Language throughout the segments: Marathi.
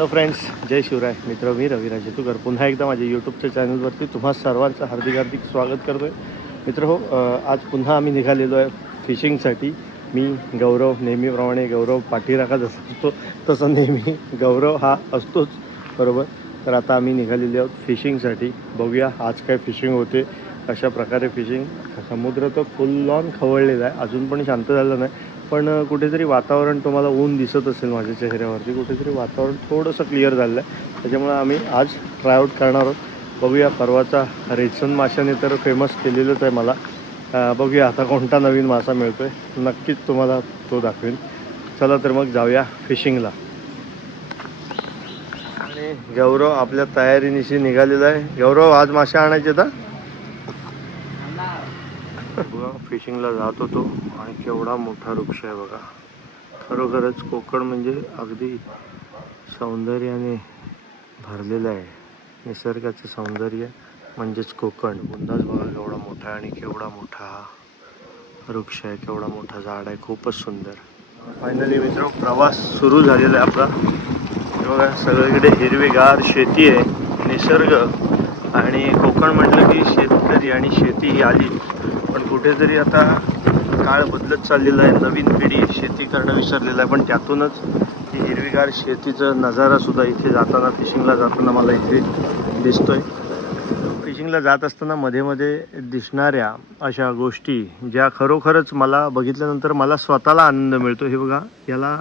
हॅलो फ्रेंड्स जय शिवराय. मित्र मी रविराज तुकर पुन्हा एकदा माझ्या यूट्यूबच्या चॅनलवरती तुम्हा सर्वांचं हार्दिक हार्दिक स्वागत करतो आहे मित्र हो आज पुन्हा आम्ही निघालेलो आहे फिशिंगसाठी मी गौरव नेहमीप्रमाणे गौरव पाठीराखा असतो. तसं नेहमी गौरव हा असतोच. बरोबर? तर आता आम्ही निघालेले आहोत फिशिंगसाठी बघूया आज काय फिशिंग होते अशा प्रकारे फिशिंग समुद्र तर फुल ऑन खवळलेला आहे. अजून पण शांत झालं नाही. पण कुठेतरी वातावरण तुम्हाला ऊन दिसत असेल माझ्या चेहऱ्यावरती कुठेतरी वातावरण थोडंसं क्लिअर झालं आहे त्याच्यामुळे आम्ही आज ट्रायआउट करणार आहोत. बघूया परवाचा रेसन माशाने तर फेमस केलेलंच आहे मला. बघूया आता कोणता नवीन मासा मिळतो आहे नक्कीच तुम्हाला तो दाखवेन. चला तर मग जाऊया फिशिंगला आणि गौरव आपल्या तयारीनिशी निघालेला आहे. गौरव आज मासे आणायचे तर बघा फिशिंगला जात होतो. आणि केवढा मोठा वृक्ष आहे बघा. खरोखरच कोकण म्हणजे अगदी सौंदर्याने भरलेलं आहे. निसर्गाचं सौंदर्य म्हणजेच कोकण. बुंदाच बघा केवढा मोठा आहे आणि केवढा मोठा वृक्ष आहे. केवढा मोठा झाड आहे. खूपच सुंदर. फायनली मित्र प्रवास सुरू झालेला आहे आपला. बघा सगळीकडे हिरवीगार शेती आहे. निसर्ग आणि कोकण म्हटलं की शेतकरी आणि शेती ही आली. कुठेतरी आता काळ बदलत चाललेला आहे. नवीन पिढी शेती करणं विसरलेलं आहे. पण त्यातूनच ती हिरवीगार शेतीचं नजारासुद्धा इथे जाताना फिशिंगला जाताना मला इथे दिसतोय. फिशिंगला जात असताना मध्ये मध्ये दिसणाऱ्या अशा गोष्टी ज्या खरोखरच मला बघितल्यानंतर मला स्वतःला आनंद मिळतो. हे बघा याला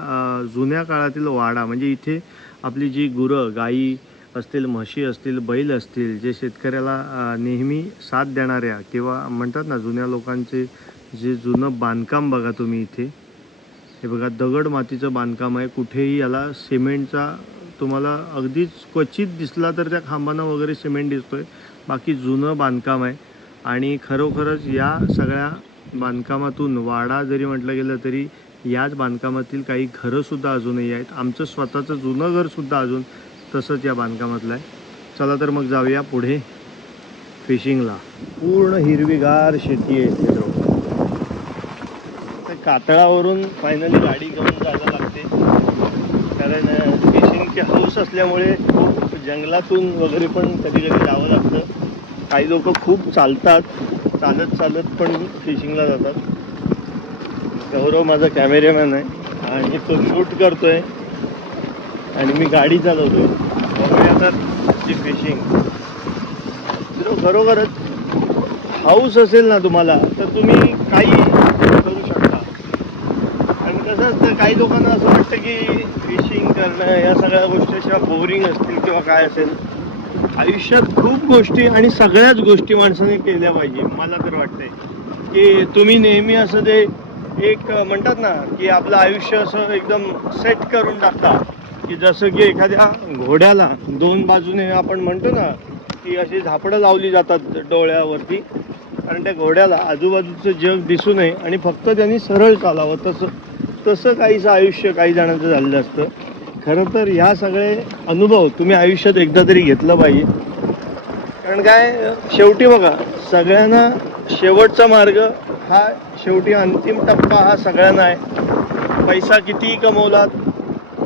जुन्या काळातील वाडा म्हणजे इथे आपली जी गुरं गाई असतील म्हशी असतील बैल असतील जे शेतकऱ्याला नेहमी साथ देणाऱ्या किंवा म्हणतात ना जुन्या लोकांचे जे जुनं बांधकाम बघा तुम्ही इथे. हे बघा दगड मातीचं बांधकाम आहे. कुठेही याला सिमेंटचा तुम्हाला अगदीच क्वचित दिसला तर त्या खांबांना वगैरे सिमेंट दिसतो आहे बाकी जुनं बांधकाम आहे. आणि खरोखरच या सगळ्या बांधकामातून वाडा जरी म्हटलं गेलं तरी याच बांधकामातील काही घरंसुद्धा अजूनही आहेत. आमचं स्वतःचं जुनं घरसुद्धा अजून तसंच या बांधकामातलं आहे. चला तर मग जाऊया पुढे फिशिंगला. पूर्ण हिरवीगार शेती आहे ते कातळावरून फायनली गाडी घेऊन जायला लागते. कारण फिशिंगची हाऊस असल्यामुळे खूप जंगलातून वगैरे पण कधी कधी जावं लागतं. काही लोक खूप चालतात. चालत चालत पण फिशिंगला जातात. गौरव माझा कॅमेरामॅन आहे. आणि तो शूट करतोय. आणि मी गाडी चालवतोय. बघूया तर ती फिशिंग खरोखरच हाऊस असेल ना तुम्हाला तर तुम्ही काही करू शकता. आणि कसं असतं काही लोकांना असं वाटतं की फिशिंग करणं या सगळ्या गोष्टी अशा बोरिंग असतील किंवा काय असेल. आयुष्यात खूप गोष्टी आणि सगळ्याच गोष्टी माणसाने केल्या पाहिजे मला तर वाटतंय. की तुम्ही नेहमी असं ते एक म्हणतात ना की आपलं आयुष्य असं एकदम सेट करून टाकता. की जसं की एखाद्या घोड्याला दोन बाजूने आपण म्हणतो ना की अशी झापडं लावली जातात डोळ्यावरती कारण त्या घोड्याला आजूबाजूचं जग दिसू नये आणि फक्त त्यांनी सरळ चालावं. तसं तसं काहीचं आयुष्य काही जणांचं झालेलं असतं. खरं तर ह्या सगळे अनुभव तुम्ही आयुष्यात एकदा तरी घेतलं पाहिजे. कारण काय शेवटी बघा सगळ्यांना शेवटचा मार्ग हा शेवटी अंतिम टप्पा हा सगळ्यांना आहे. पैसा कितीही कमवलात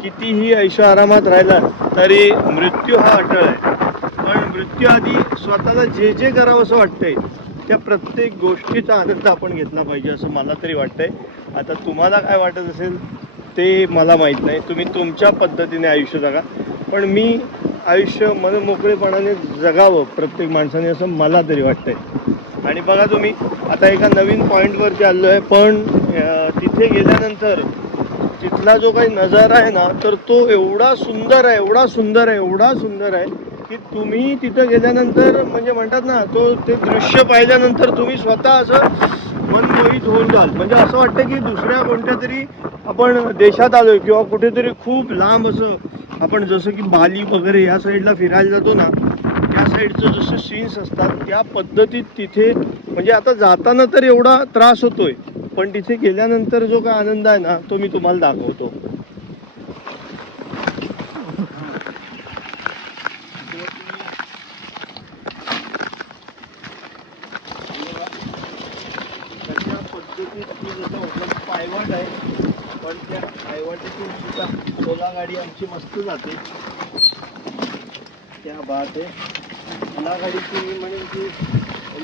कितीही ऐशो आरामात राहिला तरी मृत्यू हा अटळ आहे. पण मृत्यू आधी स्वतःला जे जे करावं असं वाटतंय त्या प्रत्येक गोष्टीचा आनंद आपण घेतला पाहिजे असं मला तरी वाटतंय. आता तुम्हाला काय वाटत असेल ते मला माहीत नाही. तुम्ही तुमच्या पद्धतीने आयुष्य जगा. पण मी आयुष्य मनमोकळेपणाने जगावं प्रत्येक माणसाने असं मला तरी वाटतंय. आणि बघा तुम्ही आता एका नवीन पॉईंटवरती आलो आहे पण तिथे गेल्यानंतर तिथला जो काही नजारा आहे ना तर तो एवढा सुंदर आहे एवढा सुंदर आहे एवढा सुंदर आहे की तुम्ही तिथं गेल्यानंतर म्हणजे म्हणतात ना तो ते दृश्य पाहिल्यानंतर तुम्ही स्वतः असं मनमोहित होऊन जाल. म्हणजे असं वाटतं की दुसऱ्या कोणत्या तरी आपण देशात आलोय किंवा कुठेतरी खूप लांब असं आपण जसं की बाली वगैरे या साईडला फिरायला जातो ना त्या साईडचं जसं सीन्स असतात त्या पद्धतीत तिथे म्हणजे आता जाताना तर एवढा त्रास होतोय. पण तिथे गेल्यानंतर जो काय आनंद आहे ना तो मी तुम्हाला दाखवतो. कशा पद्धतीत मी जसं म्हटलं पायवाट आहे. पण त्या आयवनची सुद्धा ओला गाडी आमची मस्त जाते. त्या बात आहे. ओला गाडीची मी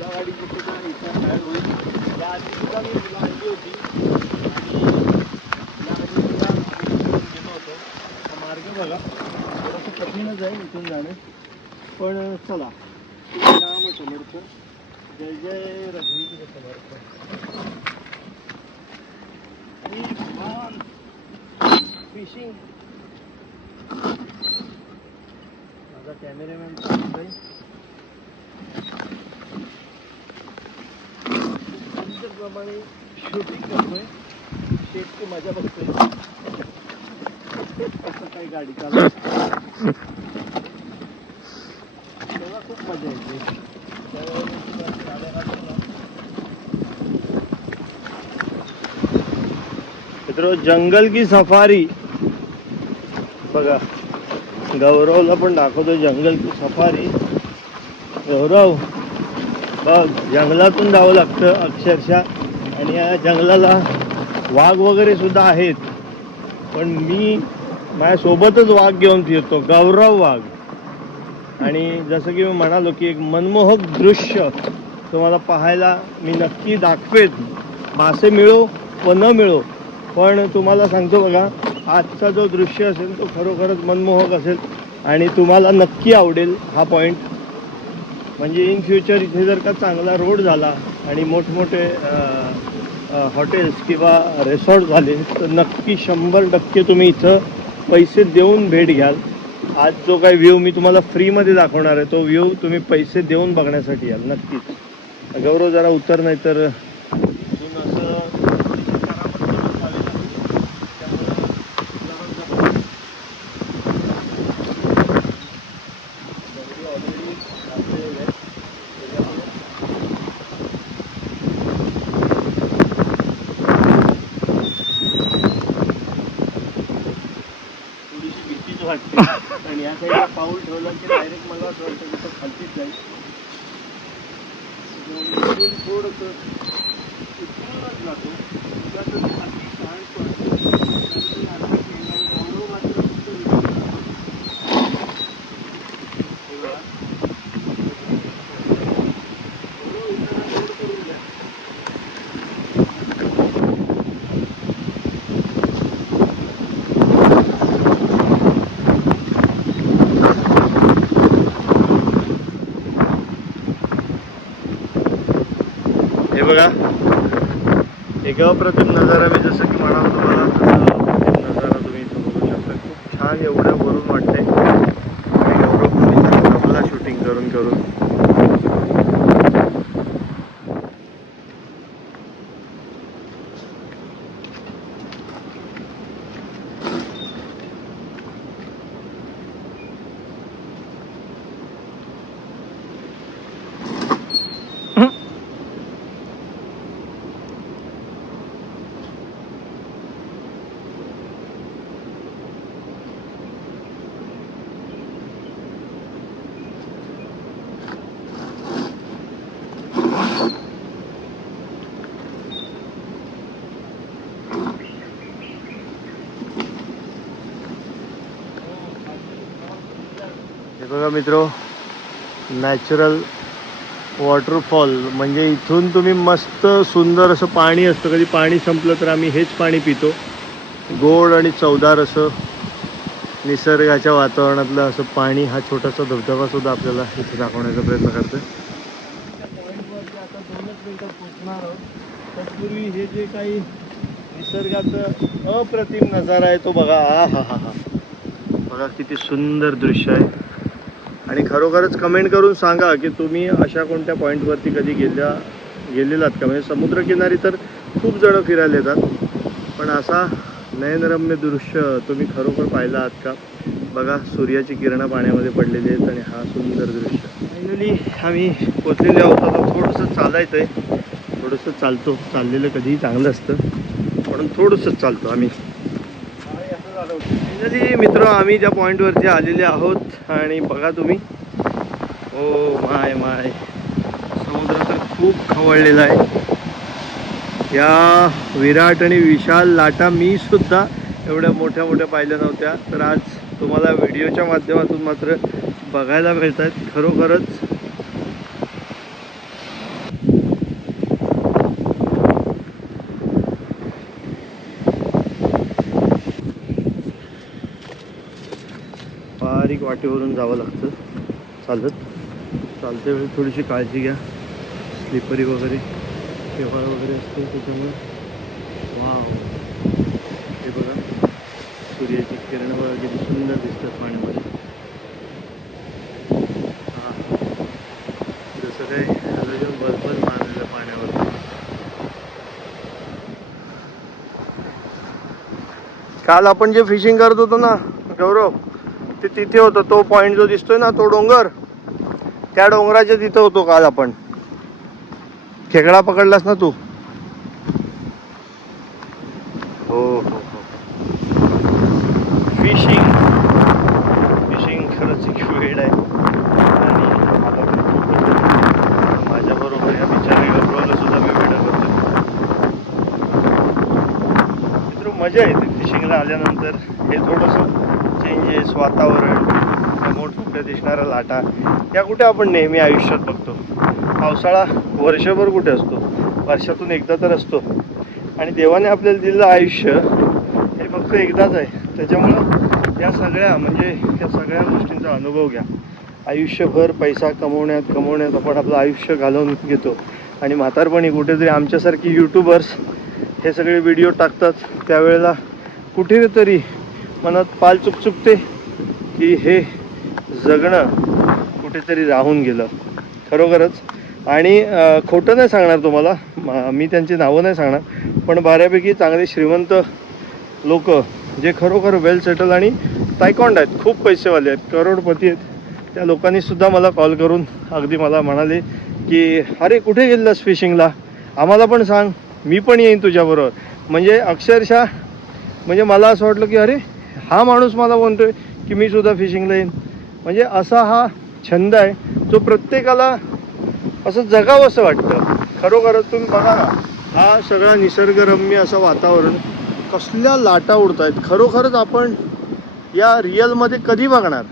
म्हणेन की ओला होईल या सुद्धा मी आणली होती आणि सुद्धा गेलो होतो हा मार्ग बघा थोडंसं कठीणच आहे इथून जाणं पण चला नाम समर्थ जय जय रघुवीर समर्थ फिशिंग माझा कॅमेरामॅन त्याप्रमाणे शेती करतोय. शेती मजा बघतोय. असं काही गाडी चालत तेव्हा खूप मजा येते. मित्रो जंगल की सफारी. बघा गौरवला पण दाखवतो जंगल की सफारी. गौरव बघ जंगलातून जावं लागतं अक्षरशः. आणि या जंगलाला वाघ वगैरे सुद्धा आहेत. पण मी माझ्यासोबतच वाघ घेऊन फिरतो गौरव वाघ. आणि जसं की मी म्हणालो की एक मनमोहक दृश्य तुम्हाला पाहायला मी नक्की दाखवेन. मासे मिळो व न मिळो पण तुम्हाला सांगतो बघा आजचा जो दृश्य असेल तो खरोखरच मनमोहक असेल आणि तुम्हाला नक्की आवडेल हा पॉईंट म्हणजे इन फ्युचर इथे जर का चांगला रोड झाला आणि मोठमोठे हॉटेल्स किंवा रेसॉर्ट झाले तर नक्की शंभर टक्के तुम्ही इथं पैसे देऊन भेट घ्याल. आज जो काही व्ह्यू मी तुम्हाला फ्रीमध्ये दाखवणार आहे तो व्ह्यू तुम्ही पैसे देऊन बघण्यासाठी याल नक्कीच. गौरव जरा उतर नाही तर अजून असं थोडीशी करामत करून चालेल. त्यामुळं जरा जरा- गौरी already घातलेलं आहे. त्याच्यामुळं थोडीशी भीतीच वाटते आणि या साईडला पाऊल ठेवलं की डायरेक्ट मला असं वाटतं की तो खालतीच जाईल. थोडंसं इथूनच जातो उगाचच खाली घाण पडते. त्यामुळे आता केलं, गौरव मात्र फक्त विचार करतो. हे बघा. गौरव इथं हा रोड करून द्या. हे बघा एक प्रथम नजारा मी जसं की म्हणालो तुम्हाला तसं अप्रतिम नजारा तुम्ही इथं बघू शकता खूप छान एवढं वरून वाटतंय आणि एवढं पण इथं थांबला शूटिंग करून करून हे बघा मित्र नॅचरल वॉटरफॉल म्हणजे इथून तुम्ही मस्त सुंदर असं पाणी असतं. कधी पाणी संपलं तर आम्ही हेच पाणी पितो. गोड आणि चवदार असं निसर्गाच्या वातावरणातलं असं पाणी हा छोटासा धबधबा सुद्धा आपल्याला इथे दाखवण्याचा प्रयत्न करतोय. आता दोनच मिनिटात पोचणार आहोत तत्पूर्वी हे जे काही निसर्गाचं अप्रतिम नजारा आहे तो बघा. हा हा हा बघा किती सुंदर दृश्य आहे. आणि खरोखरच कमेंट करून सांगा की तुम्ही अशा कोणत्या पॉईंटवरती कधी गेल्या गेलेलात का? म्हणजे समुद्रकिनारी तर खूप जणं फिरायला येतात. पण असा नयनरम्य दृश्य तुम्ही खरोखर पाहिला आहात का? बघा सूर्याची किरणं पाण्यामध्ये पडलेली आहेत आणि हा सुंदर दृश्य. फायनली आम्ही पोचलेले आहोत. आता थोडंसं चालायचं आहे थोडंसं चालतो. चाललेलं कधीही चांगलं असतं. म्हणून थोडंसंच चालतो आम्ही. फायनली मित्र आम्ही त्या पॉईंटवरती आलेले आहोत आणि बघा तुम्ही. ओ माय माय. समुद्र तर खूप खवळलेला आहे. या विराट आणि विशाल लाटा मी सुद्धा एवढ्या मोठ्या मोठ्या पाहिल्या नव्हत्या तर आज तुम्हाला व्हिडिओच्या माध्यमातून मात्र बघायला मिळत आहेत खरोखरच बारीक वाटेवरून जावं लागतं. चालत. चालते वेळी थोडीशी काळजी घ्या. स्लिपरी वगैरे केव्हा वगैरे असते त्याच्यामुळे. वाव. हे बघा. सूर्याची किरण वगैरे किती सुंदर दिसतात पाण्यामध्ये. हा. जसं काय हॅलोजन बल्बच मारलेलं पाण्यावर. काल आपण जे फिशिंग करत होतो ना गौरव ते तिथे होतं तो पॉईंट जो दिसतोय ना तो डोंगर त्या डोंगराच्या तिथं होतो काल आपण. खेकडा पकडलास ना तू? हो हो, हो. फिशिंग फिशिंग खरंच एक वेळ आहे. आणि मला पण खूप माझ्याबरोबर या बिचारे गौरवला सुद्धा मी वेळ करतो मित्र मजा येते फिशिंगला आल्यानंतर. हे थोडंसं चेंजेस वातावरण मोठमोठ्या दिसणाऱ्या लाटा या कुठे आपण नेहमी आयुष्यात बघतो? पावसाळा वर्षभर कुठे असतो? वर्षातून एकदा तर असतो. आणि देवाने आपल्याला दिलेलं आयुष्य हे फक्त एकदाच आहे. त्याच्यामुळं या सगळ्या म्हणजे या सगळ्या गोष्टींचा अनुभव घ्या. आयुष्यभर पैसा कमवण्यात कमवण्यात आपण आपलं आयुष्य घालवून घेतो. आणि म्हातारपणी कुठेतरी आमच्यासारखी यूट्यूबर्स हे सगळे व्हिडिओ टाकतात. त्यावेळेला कुठेतरी मनात पाल चुकचुकते की हे जगणं कुठेतरी राहून गेलं. खरोखरच. आणि खोटं नाही सांगणार तुम्हाला. मी त्यांची नावं नाही सांगणार. पण बऱ्यापैकी चांगले श्रीमंत लोक जे खरोखर वेल सेटल आणि तायकॉन्ड आहेत खूप पैसेवाले आहेत करोडपती आहेत त्या लोकांनी सुद्धा मला कॉल करून अगदी मला म्हणाले की अरे कुठे गेलास फिशिंगला आम्हाला पण सांग. मी पण येईन तुझ्याबरोबर. म्हणजे अक्षरशः म्हणजे मला असं वाटलं की अरे हा माणूस मला म्हणतोय की मी सुद्धा फिशिंगला येईन. म्हणजे असा हा छंद आहे जो प्रत्येकाला असं जगावं असं वाटतं. खरोखरच तुम्ही बघा ना हा सगळा निसर्गरम्य असं वातावरण कसल्या लाटा उडत आहेत खरोखरच आपण या रिअलमध्ये कधी बघणार?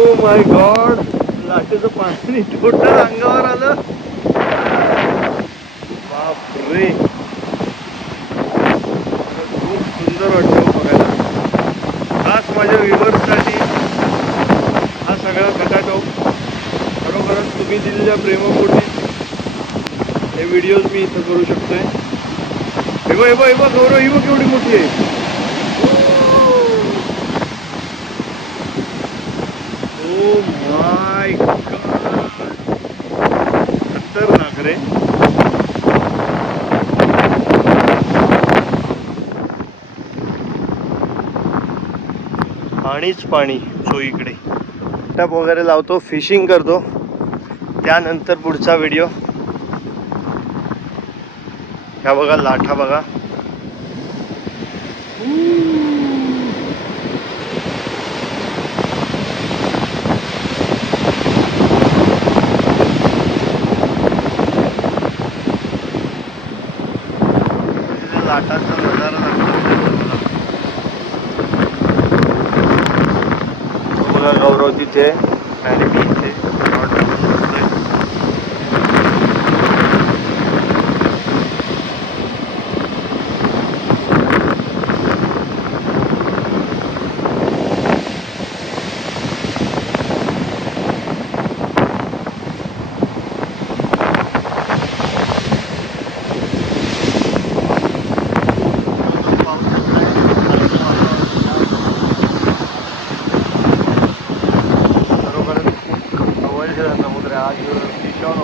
ओ माय गॉड लाटेचं पाणी टोटल अंगावर आलं. बापरे. खूप सुंदर वाटतं बघायला. खास माझ्या व्ह्युअर्ससाठी हा सगळा खटाटोप खरोखरच तुम्ही दिलेल्या प्रेमापोटी हे व्हिडिओज मी इथं करू शकतोय. हे बघ हे बघ हे बघ गौरव ही बघ केवढी मोठी आहे ओ माय गॉड खतरनाक पाणीच पाणी चोईकडे टप वगैरे लावतो फिशिंग करतो. त्यानंतर पुढचा व्हिडिओ ह्या बघा लाठा बघा. लाटाचा नजारा लागतो बघा गौरव तिथे. आणि मी इथे order बसलोय. खरोखरच खूप आवडलेला समुद्र आहे. आज विशाल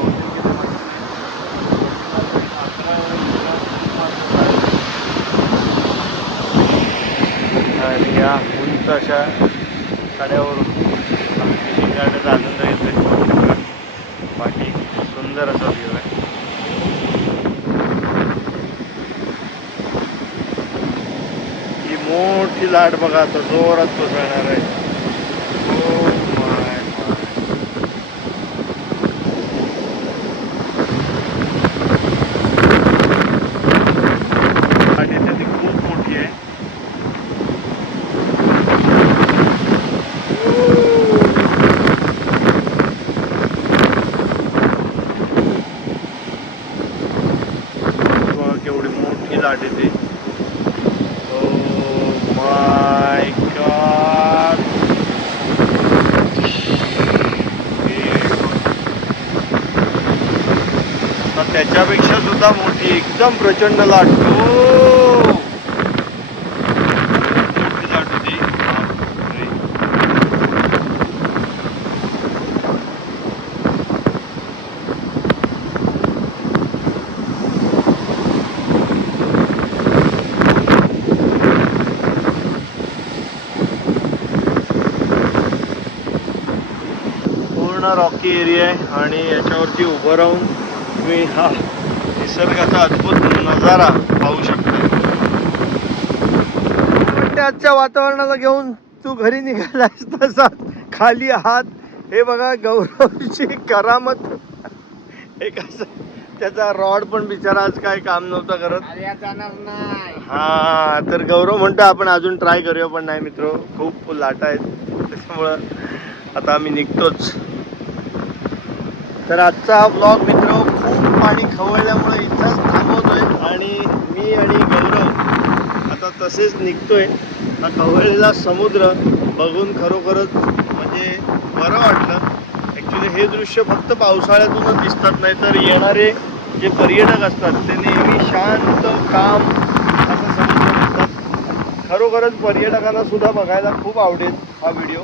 आणि या उंच अशा कड्यावरून आम्ही fishing आनंद येतोय बाकी सुंदर असा व्ह्यू आहे. ही मोठी लाट बघा आता जोरात कोसळणार आहे Oh my my. लाट येते ती खूप मोठी आहे बघा केवढी मोठी लाट येते ओ माय गॉड त्याच्यापेक्षा सुद्धा मोठी एकदम प्रचंड लाट. मोठी लाट होती पूर्ण रॉकी एरिया आहे आणि याच्यावरती उभं राहून मी हा निसर्गाचा अद्भुत नजारा पाहू शकता. पण आजच्या वातावरणाला घेऊन तू घरी निघालास तसा खाली हात हे बघा गौरवची करामत. एक असं त्याचा रॉड पण बिचारा आज काय काम नव्हतं करत. जाणार नाही. हा तर गौरव म्हणतो आपण अजून ट्राय करूया पण नाही मित्र खूप लाटा आहेत. त्याच्यामुळं आता आम्ही निघतोच. तर आजचा हा ब्लॉग मित्र पाणी खवळल्यामुळे इथंच थांबवतोय. आणि मी आणि गौरव आता तसेच निघतोय. हा खवळलेला समुद्र बघून खरोखरच म्हणजे बरं वाटलं. ॲक्च्युली हे दृश्य फक्त पावसाळ्यातूनच दिसतात नाही तर येणारे जे पर्यटक असतात ते नेहमी शांत काम असं समुद्र असतात खरोखरच पर्यटकांना सुद्धा बघायला खूप आवडेल हा व्हिडिओ.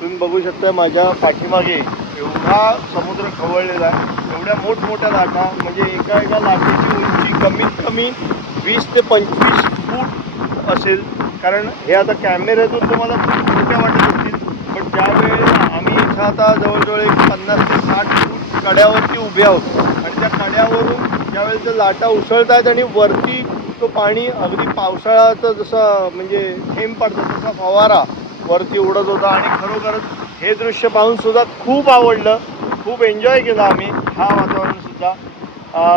तुम्ही बघू शकता माझ्या पाठीमागे एवढा समुद्र खवळलेला आहे. एवढ्या मोठमोठ्या लाटा म्हणजे एका एका लाटेची उंची कमीत कमी वीस ते पंचवीस फूट असेल. कारण हे आता कॅमेऱ्यातून तुम्हाला खूप मोठ्या वाटत असतील पण त्यावेळेला आम्ही इथं आता जवळजवळ एक पन्नास ते साठ फूट कड्यावरती उभे आहोत. आणि त्या कड्यावरून ज्यावेळेस त्या लाटा उसळत आहेत आणि वरती तो पाणी अगदी पावसाळ्याचं जसा म्हणजे थेंब पडतो तसा फवारा वरती उडत होता आणि खरोखरच हे दृश्य पाहून सुद्धा खूप आवडलं. खूप एन्जॉय केला आम्ही हा वातावरण सुद्धा.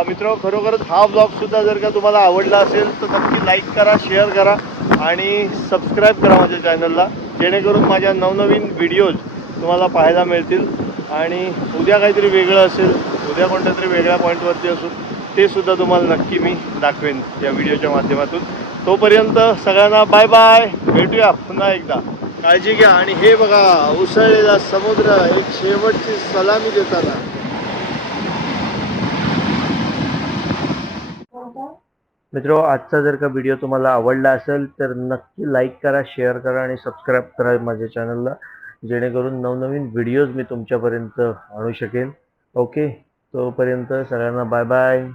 मित्र खरोखरच हा ब्लॉग सुद्धा जर का तुम्हाला आवडला असेल तर नक्की लाईक करा शेअर करा आणि सबस्क्राईब करा माझ्या चॅनलला जेणेकरून माझ्या नवनवीन व्हिडिओज तुम्हाला पाहायला मिळतील. आणि उद्या काहीतरी वेगळं असेल उद्या कोणत्या तरी वेगळ्या पॉईंटवरती असू ते सुद्धा तुम्हाला नक्की मी दाखवेन या व्हिडिओच्या माध्यमातून. तोपर्यंत सगळ्यांना बाय बाय भेटूया पुन्हा एकदा. काळजी घ्या. आणि हे बघा उसळलेला समुद्र एक शेवटची सलामी देताना. मित्र आजचा जर का व्हिडिओ तुम्हाला आवडला असेल तर नक्की लाईक करा शेअर करा आणि सबस्क्राईब करा माझ्या चॅनलला जेणेकरून नवनवीन व्हिडिओज मी तुमच्यापर्यंत आणू शकेन ओके तोपर्यंत सगळ्यांना बाय बाय